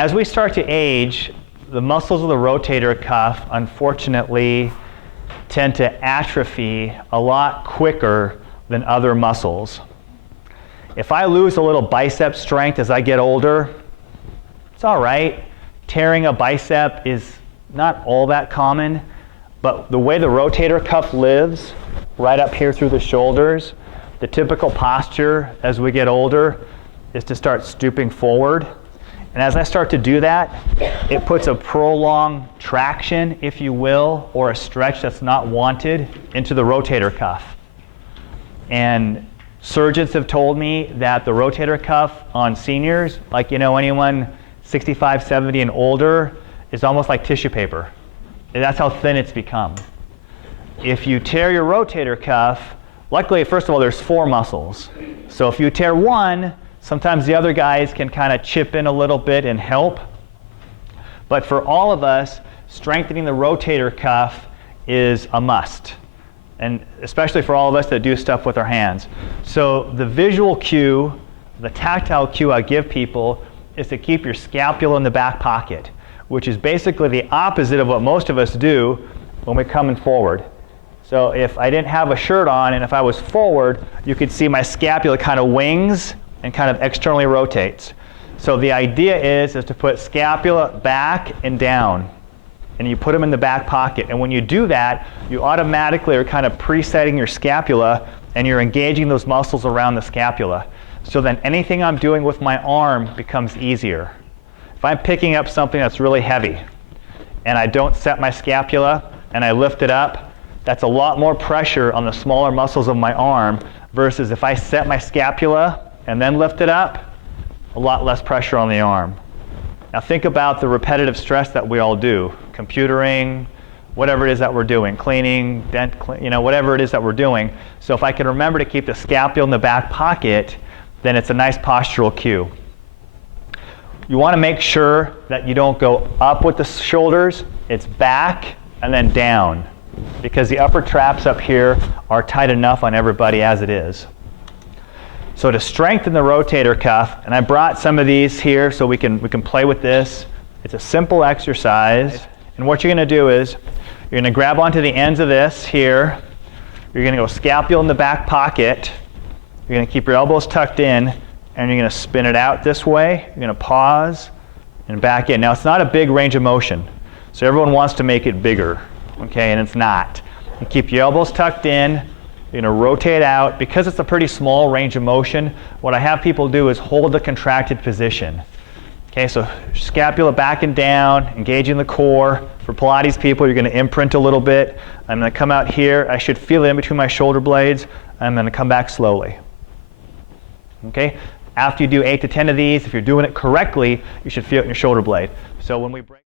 As we start to age, the muscles of the rotator cuff, unfortunately, tend to atrophy a lot quicker than other muscles. If I lose a little bicep strength as I get older, it's all right. Tearing a bicep is not all that common, but the way the rotator cuff lives, right up here through the shoulders, the typical posture as we get older is to start stooping forward. And as I start to do that, it puts a prolonged traction, if you will, or a stretch that's not wanted into the rotator cuff. And surgeons have told me that the rotator cuff on seniors, like anyone 65, 70 and older, is almost like tissue paper. And that's how thin it's become. If you tear your rotator cuff, luckily, first of all, there's 4 muscles. So if you tear one, sometimes the other guys can kind of chip in a little bit and help. But for all of us, strengthening the rotator cuff is a must. And especially for all of us that do stuff with our hands. So the visual cue, the tactile cue I give people is to keep your scapula in the back pocket, which is basically the opposite of what most of us do when we're coming forward. So if I didn't have a shirt on and if I was forward, you could see my scapula kind of wings and kind of externally rotates. So the idea is to put scapula back and down, and you put them in the back pocket. And when you do that, you automatically are kind of presetting your scapula, and you're engaging those muscles around the scapula. So then anything I'm doing with my arm becomes easier. If I'm picking up something that's really heavy, and I don't set my scapula, and I lift it up, that's a lot more pressure on the smaller muscles of my arm, versus if I set my scapula and then lift it up, a lot less pressure on the arm. Now think about the repetitive stress that we all do. Computering, whatever it is that we're doing, cleaning, whatever it is that we're doing. So if I can remember to keep the scapula in the back pocket, then it's a nice postural cue. You want to make sure that you don't go up with the shoulders, it's back and then down, because the upper traps up here are tight enough on everybody as it is. So to strengthen the rotator cuff, and I brought some of these here so we can play with this. It's a simple exercise, and what you're going to do is you're going to grab onto the ends of this here. You're going to go scapula in the back pocket. You're going to keep your elbows tucked in, and you're going to spin it out this way. You're going to pause and back in. Now it's not a big range of motion, so everyone wants to make it bigger, okay, and it's not. You keep your elbows tucked in. You're going to rotate out. Because it's a pretty small range of motion, what I have people do is hold the contracted position. Okay, so scapula back and down, engaging the core. For Pilates people, you're going to imprint a little bit. I'm going to come out here. I should feel it in between my shoulder blades. I'm going to come back slowly. Okay, after you do 8 to 10 of these, if you're doing it correctly, you should feel it in your shoulder blade. So when we break